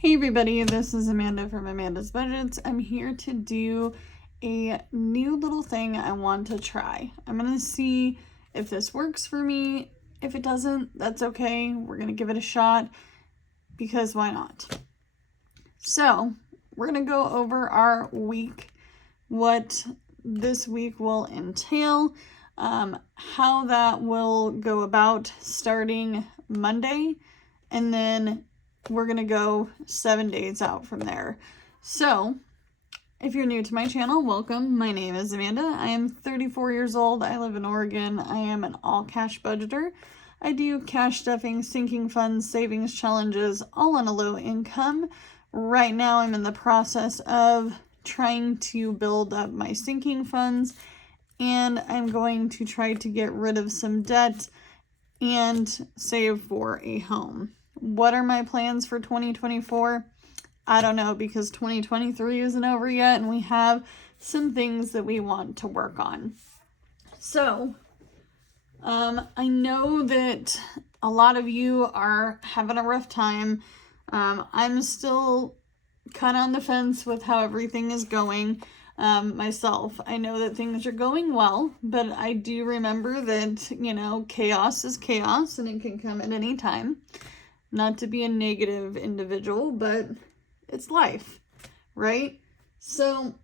Hey everybody, this is Amanda from Amanda's Budgets. I'm here to do a new little thing I want to try. I'm going to see if this works for me. If it doesn't, that's okay. We're going to give it a shot because why not? So, we're going to go over our week, what this week will entail, how that will go about starting Monday, and then we're going to go 7 days out from there. So, if you're new to my channel, welcome. My name is Amanda. I am 34 years old. I live in Oregon. I am an all-cash budgeter. I do cash stuffing, sinking funds, savings challenges, all on a low income. Right now, I'm in the process of trying to build up my sinking funds, and I'm going to try to get rid of some debt and save for a home. What are my plans for 2024? I don't know, because 2023 isn't over yet and we have some things that we want to work on. So, I know that a lot of you are having a rough time. I'm still kind of on the fence with how everything is going. Myself, I know that things are going well, but I do remember that, chaos is chaos and it can come at any time. Not to be a negative individual, but it's life, right? So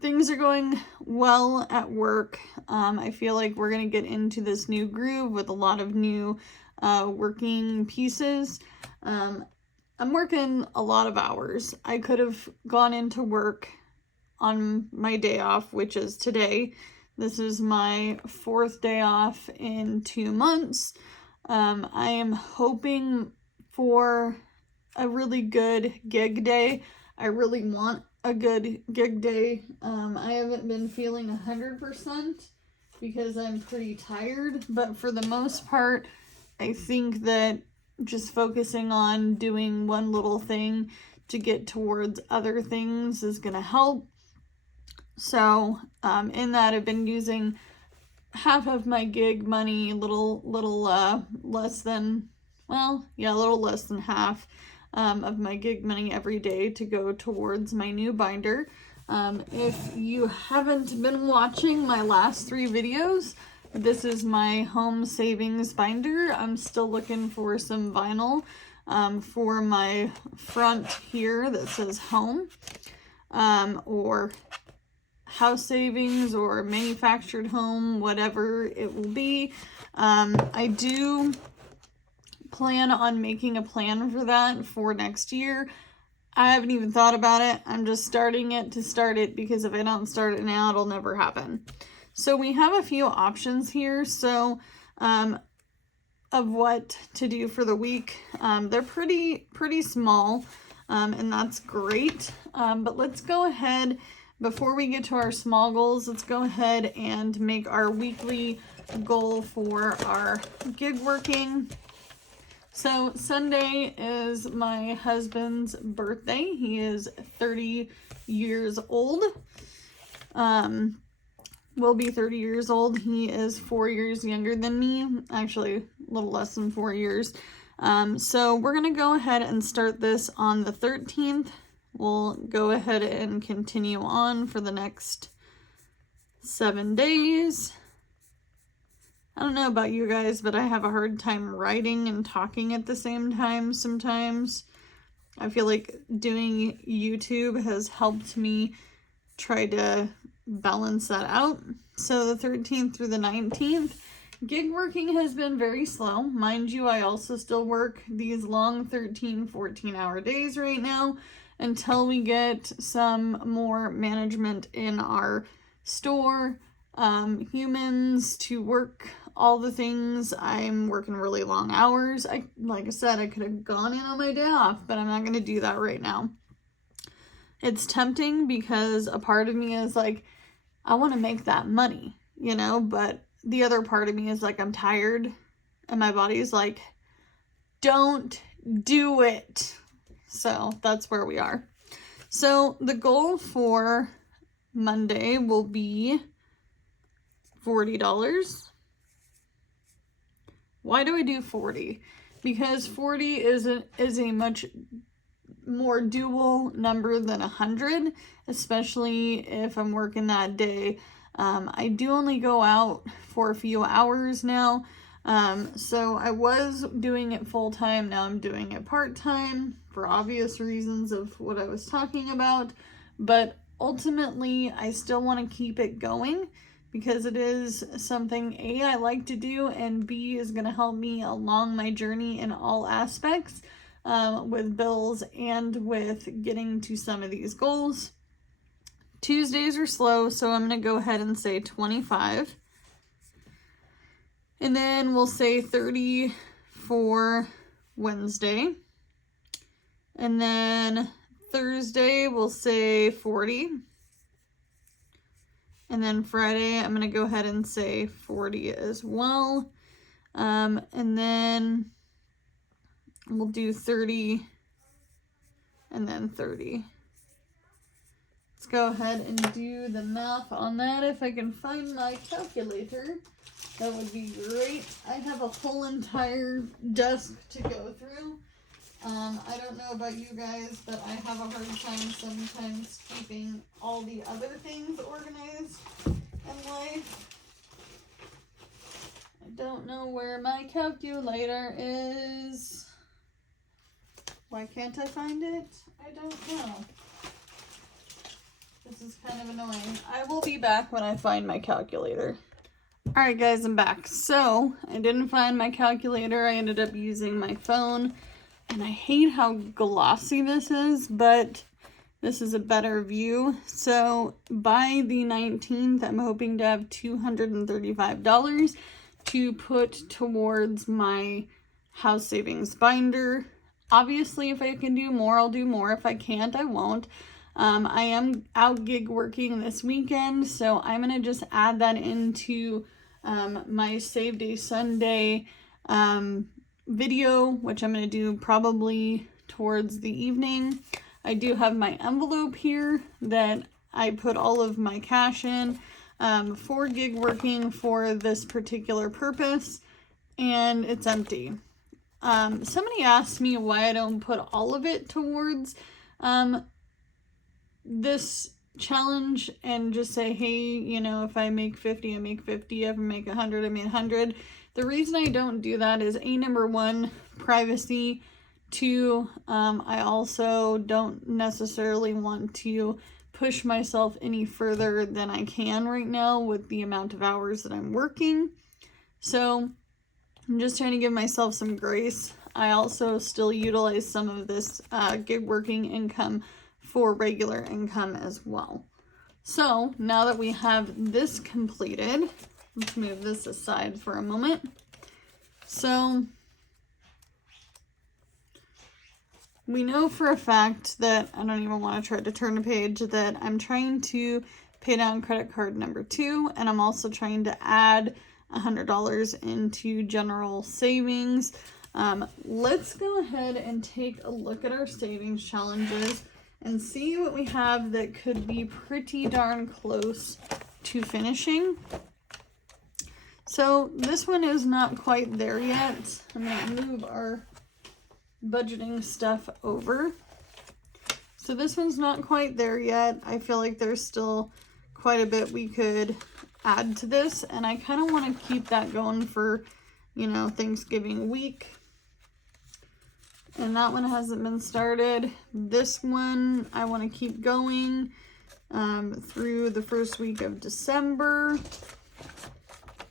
things are going well at work. I feel like we're going to get into this new groove with a lot of new working pieces. I'm working a lot of hours. I could have gone into work on my day off, which is today. This is my 4th day off in 2 months. I am hoping for a really good gig day. I really want a good gig day. I haven't been feeling 100% because I'm pretty tired, but for the most part, I think that just focusing on doing one little thing to get towards other things is going to help. So, in that, I've been using half of my gig money, a little less than half of my gig money every day to go towards my new binder. If you haven't been watching my last 3 videos, this is my home savings binder. I'm still looking for some vinyl for my front here that says home, or house savings or manufactured home, whatever it will be. I do plan on making a plan for that for next year. I haven't even thought about it. I'm just starting it to start it, because if I don't start it now, it'll never happen. So we have a few options here. So, of what to do for the week. They're pretty small, and that's great. But let's go ahead. Before we get to our small goals, let's go ahead and make our weekly goal for our gig working. So Sunday is my husband's birthday. He is 30 years old. Will be 30 years old. He is 4 years younger than me. Actually, a little less than 4 years. So we're going to go ahead and start this on the 13th. We'll go ahead and continue on for the next 7 days. I don't know about you guys, but I have a hard time writing and talking at the same time sometimes. I feel like doing YouTube has helped me try to balance that out. So the 13th through the 19th, gig working has been very slow. Mind you, I also still work these long 13, 14-hour days right now, until we get some more management in our store, humans to work all the things. I'm working really long hours. Like I said, I could have gone in on my day off, but I'm not going to do that right now. It's tempting because a part of me is like, I want to make that money, but the other part of me is like, I'm tired, and my body's like, don't do it. So that's where we are. So the goal for Monday will be $40. Why do I do 40? Because 40 is a much more doable number than 100, especially if I'm working that day. I do only go out for a few hours now. So I was doing it full time. Now I'm doing it part time for obvious reasons of what I was talking about. But ultimately, I still want to keep it going because it is something A, I like to do, and B, is going to help me along my journey in all aspects, with bills and with getting to some of these goals. Tuesdays are slow, so I'm going to go ahead and say 25. And then we'll say 30 for Wednesday. And then Thursday, we'll say 40. And then Friday, I'm going to go ahead and say 40 as well. And then we'll do 30 and then 30. Let's go ahead and do the math on that. If I can find my calculator, that would be great. I have a whole entire desk to go through. I don't know about you guys, but I have a hard time sometimes keeping all the other things organized in life. I don't know where my calculator is. Why can't I find it? I don't know. This is kind of annoying. I will be back when I find my calculator. Alright guys, I'm back. So, I didn't find my calculator. I ended up using my phone. And I hate how glossy this is, but this is a better view. So by the 19th, I'm hoping to have $235 to put towards my house savings binder. Obviously, if I can do more, I'll do more. If I can't, I won't. I am out gig working this weekend, so I'm going to just add that into my Save Day Sunday video, which I'm going to do probably towards the evening. I do have my envelope here that I put all of my cash in for gig working for this particular purpose, and it's empty. Somebody asked me why I don't put all of it towards this challenge and just say, hey, you know, if I make 50, I make 50. If I make 100, I make 100. The reason I don't do that is number one, privacy. Two, I also don't necessarily want to push myself any further than I can right now with the amount of hours that I'm working. So I'm just trying to give myself some grace. I also still utilize some of this gig working income for regular income as well. So now that we have this completed, let's move this aside for a moment. So we know for a fact that, I don't even want to try to turn a page, that I'm trying to pay down credit card number 2, and I'm also trying to add $100 into general savings. Let's go ahead and take a look at our savings challenges and see what we have that could be pretty darn close to finishing. So this one is not quite there yet. I'm going to move our budgeting stuff over. So this one's not quite there yet. I feel like there's still quite a bit we could add to this, and I kind of want to keep that going for, you know, Thanksgiving week. And that one hasn't been started. This one I want to keep going through the first week of December.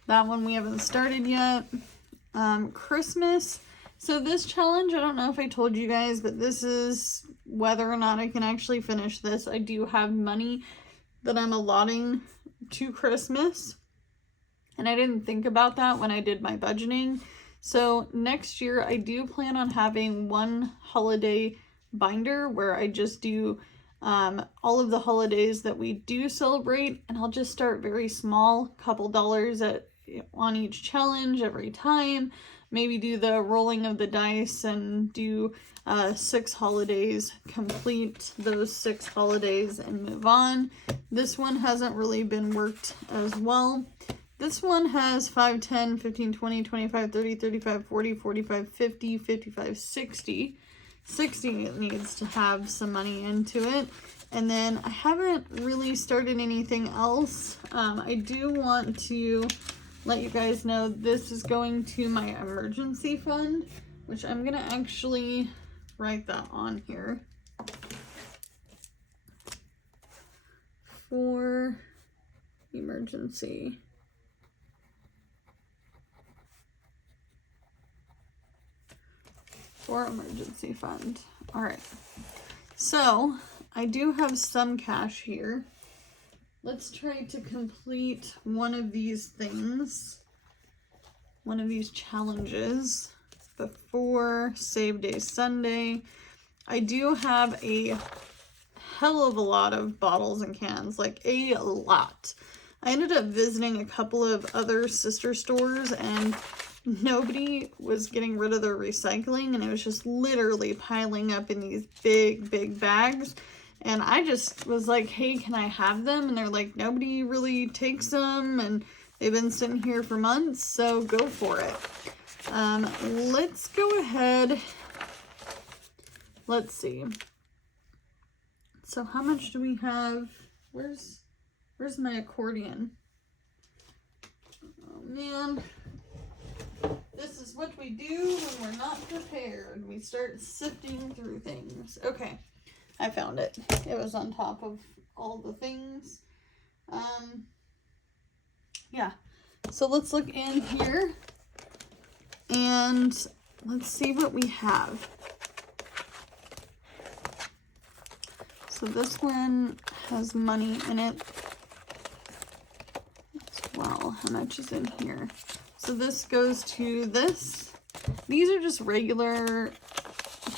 That one we haven't started yet. Christmas. So this challenge, I don't know if I told you guys, but this is whether or not I can actually finish this. I do have money that I'm allotting to Christmas, and I didn't think about that when I did my budgeting. So next year I do plan on having one holiday binder where I just do all of the holidays that we do celebrate, and I'll just start very small, couple dollars on each challenge every time. Maybe do the rolling of the dice and do 6 holidays, complete those 6 holidays and move on. This one hasn't really been worked as well. This one has 5, 10, 15, 20, 25, 30, 35, 40, 45, 50, 55, 60. 60 needs to have some money into it. And then I haven't really started anything else. I do want to let you guys know this is going to my emergency fund, which I'm gonna actually write that on here. For emergency. For emergency fund. All right. So I do have some cash here. Let's try to complete one of these things, one of these challenges before Save Day Sunday. I do have a hell of a lot of bottles and cans, like a lot. I ended up visiting a couple of other sister stores and nobody was getting rid of their recycling, and it was just literally piling up in these big bags. And I just was like, hey, can I have them? And they're like, nobody really takes them, and they've been sitting here for months, so go for it. Let's go ahead. Let's see. So how much do we have? Where's my accordion? Oh man. This is what we do when we're not prepared. We start sifting through things. Okay, I found it. It was on top of all the things. Yeah. So let's look in here and let's see what we have. So this one has money in it as well. How much is in here? So this goes to this. These are just regular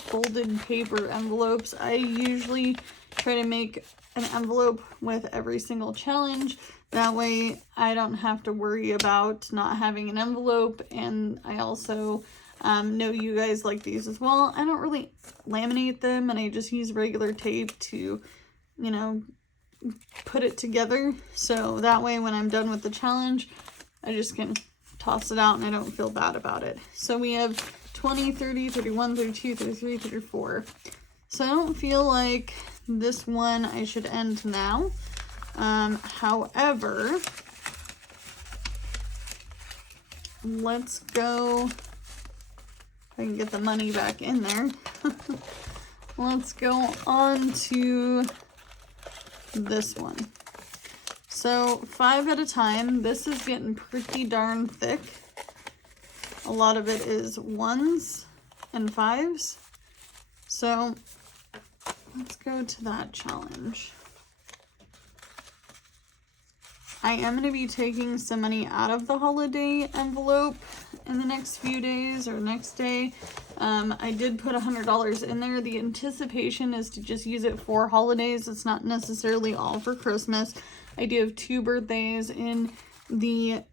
folded paper envelopes. I usually try to make an envelope with every single challenge. That way I don't have to worry about not having an envelope. And I also know you guys like these as well. I don't really laminate them, and I just use regular tape to, you know, put it together. So that way when I'm done with the challenge, I just can toss it out and I don't feel bad about it. So we have 20, 30, 31, 32, 33, 34. So I don't feel like this one I should end now. However, let's go, if I can get the money back in there. Let's go on to this one. So 5 at a time. This is getting pretty darn thick. A lot of it is 1s and 5s. So let's go to that challenge. I am going to be taking some money out of the holiday envelope in the next few days or next day. I did put $100 in there. The anticipation is to just use it for holidays. It's not necessarily all for Christmas. I do have 2 birthdays in the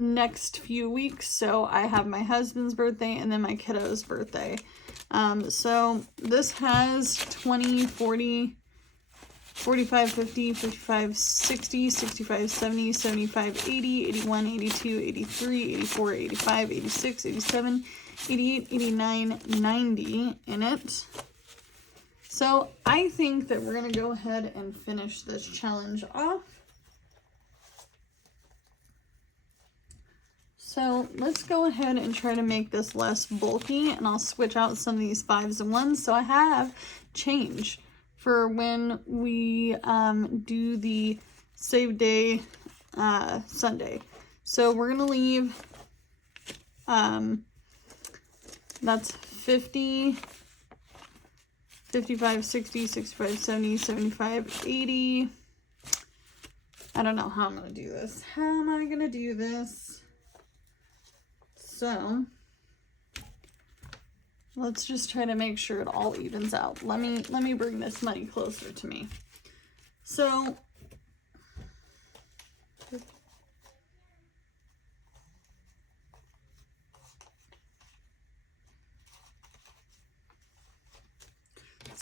next few weeks. So I have my husband's birthday and then my kiddo's birthday. So this has 20, 40, 45, 50, 55, 60, 65, 70, 75, 80, 81, 82, 83, 84, 85, 86, 87, 88, 89, 90 in it. So I think that we're going to go ahead and finish this challenge off. So let's go ahead and try to make this less bulky, and I'll switch out some of these 5s and 1s so I have change for when we do the Save Day Sunday. So we're going to leave, that's 50, 55, 60, 65, 70, 75, 80. I don't know how I'm going to do this. How am I going to do this? So let's just try to make sure it all evens out. Let me bring this money closer to me. So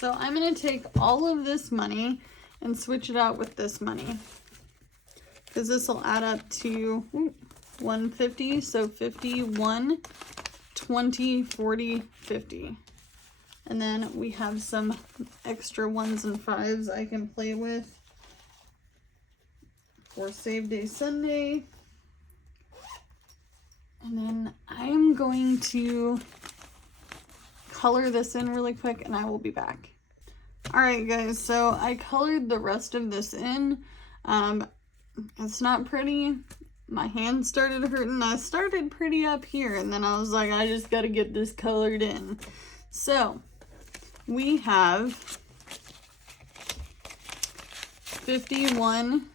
I'm going to take all of this money and switch it out with this money, because this will add up to 150. So 51, 20, 40, 50. And then we have some extra 1s and 5s I can play with for Save Day Sunday. And then I'm going to color this in really quick and I will be back. Alright guys, so I colored the rest of this in. It's not pretty. My hand started hurting. I started pretty up here and then I was like, I just gotta get this colored in. So we have 51,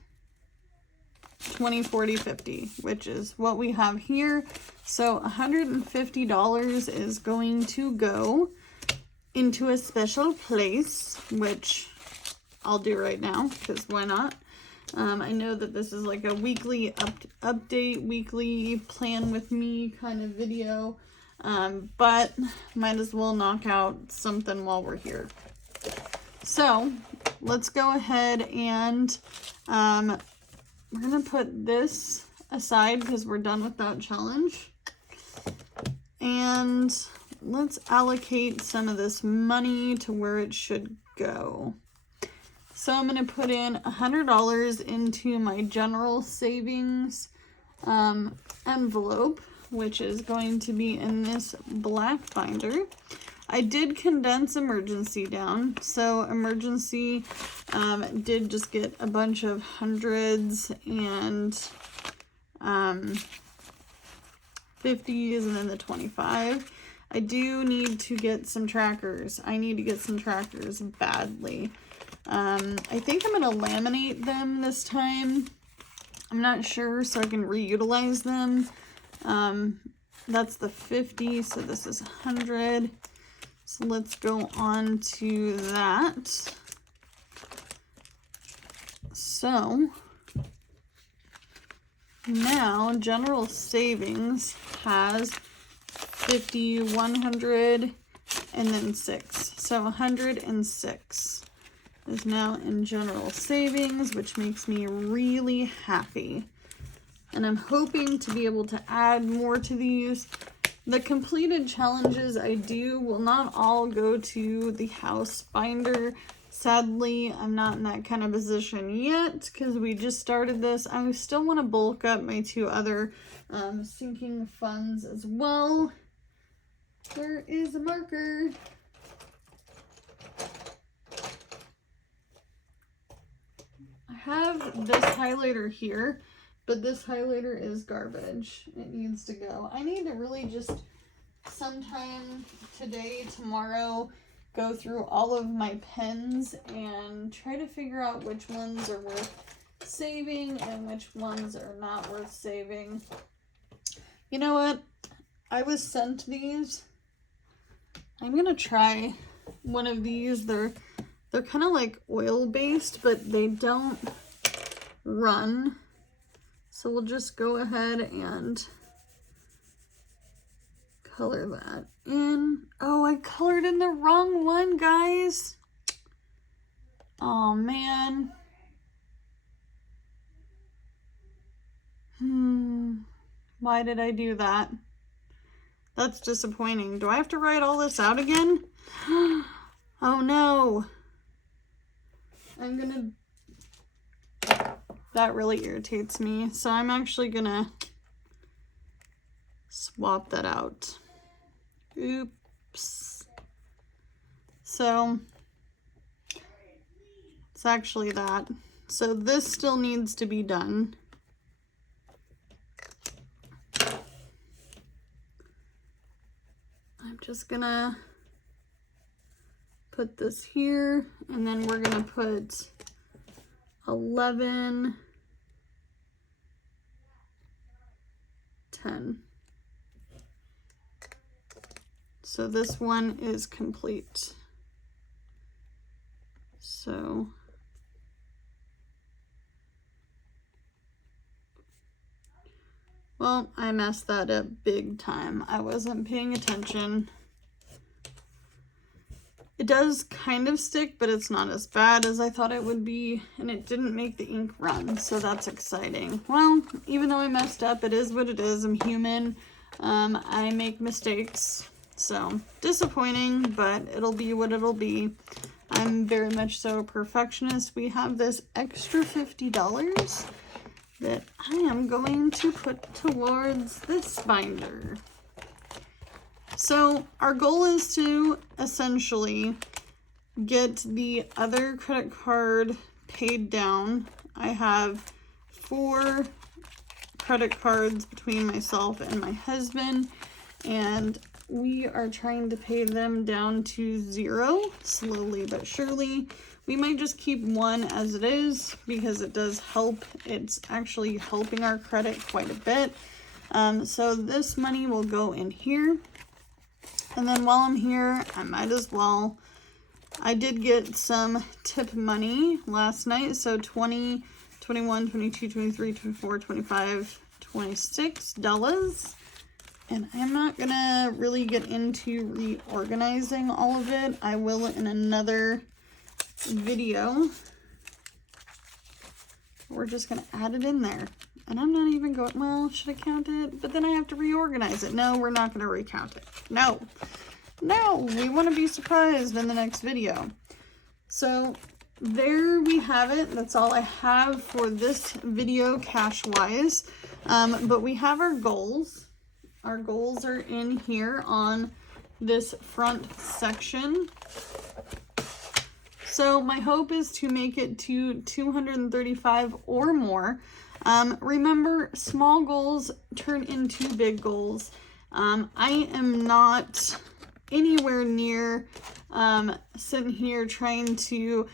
20, 40, 50, which is what we have here. So $150 is going to go into a special place, which I'll do right now because why not? I know that this is like a weekly update, weekly plan with me kind of video, but might as well knock out something while we're here. So let's go ahead and we're gonna put this aside because we're done with that challenge. And let's allocate some of this money to where it should go. So I'm going to put in $100 into my general savings envelope, which is going to be in this black binder. I did condense emergency down. So emergency did just get a bunch of hundreds and 50s and then the 25. I do need to get some trackers. I need to get some trackers badly. I think I'm going to laminate them this time. I'm not sure, so I can reutilize them. That's the 50, so this is 100. So let's go on to that. So now general savings has 50, 100, and then 6. So 106 is now in general savings, which makes me really happy. And I'm hoping to be able to add more to these. The completed challenges I do will not all go to the house binder. Sadly, I'm not in that kind of position yet because we just started this. I still want to bulk up my 2 other sinking funds as well. Where is a marker? I have this highlighter here, but this highlighter is garbage. It needs to go. I need to really just sometime today, tomorrow, go through all of my pens and try to figure out which ones are worth saving and which ones are not worth saving. You know what? I was sent these. I'm gonna try one of these. They're kind of like oil based, but they don't run. So we'll just go ahead and color that in. Oh, I colored in the wrong one, guys. Oh man. Why did I do that? That's disappointing. Do I have to write all this out again? Oh no. That really irritates me. So I'm actually gonna swap that out. Oops. So it's actually that. So this still needs to be done. I'm just gonna put this here, and then we're gonna put 11, 10. So this one is complete. So well, I messed that up big time. I wasn't paying attention. It does kind of stick, but it's not as bad as I thought it would be, and it didn't make the ink run, so that's exciting. Well, even though I messed up, it is what it is. I'm human. I make mistakes. So disappointing, but it'll be what it'll be. I'm very much so a perfectionist. We have this extra $50 that I am going to put towards this binder. So our goal is to essentially get the other credit card paid down. I have 4 credit cards between myself and my husband, and we are trying to pay them down to 0 slowly but surely. We might just keep one as it is because it does help. It's actually helping our credit quite a bit. So this money will go in here. And then while I'm here, I might as well. I did get some tip money last night. So 20, 21, 22, 23, 24, 25, $26. And I'm not gonna really get into reorganizing all of it. I will in another video. We're just gonna add it in there. And I'm not even going, well, should I count it? But then I have to reorganize it. No, we're not gonna recount it. No, we wanna be surprised in the next video. So there we have it. That's all I have for this video cash-wise. But we have our goals. Our goals are in here on this front section. So my hope is to make it to 235 or more. Remember, small goals turn into big goals. I am not anywhere near sitting here trying to,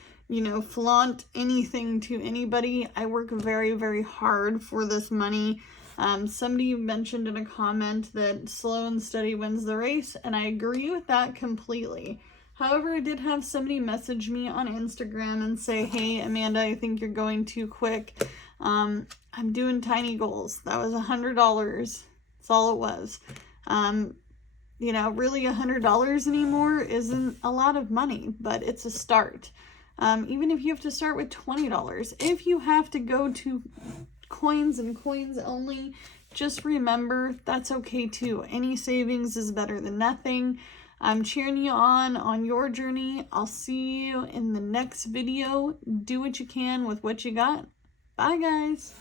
flaunt anything to anybody. I work very, very hard for this money. Somebody mentioned in a comment that slow and steady wins the race, and I agree with that completely. However, I did have somebody message me on Instagram and say, hey, Amanda, I think you're going too quick. I'm doing tiny goals. That was $100. That's all it was. Really $100 anymore isn't a lot of money, but it's a start. Even if you have to start with $20, if you have to go to coins and coins only, just remember that's okay too. Any savings is better than nothing. I'm cheering you on your journey. I'll see you in the next video. Do what you can with what you got. Bye, guys.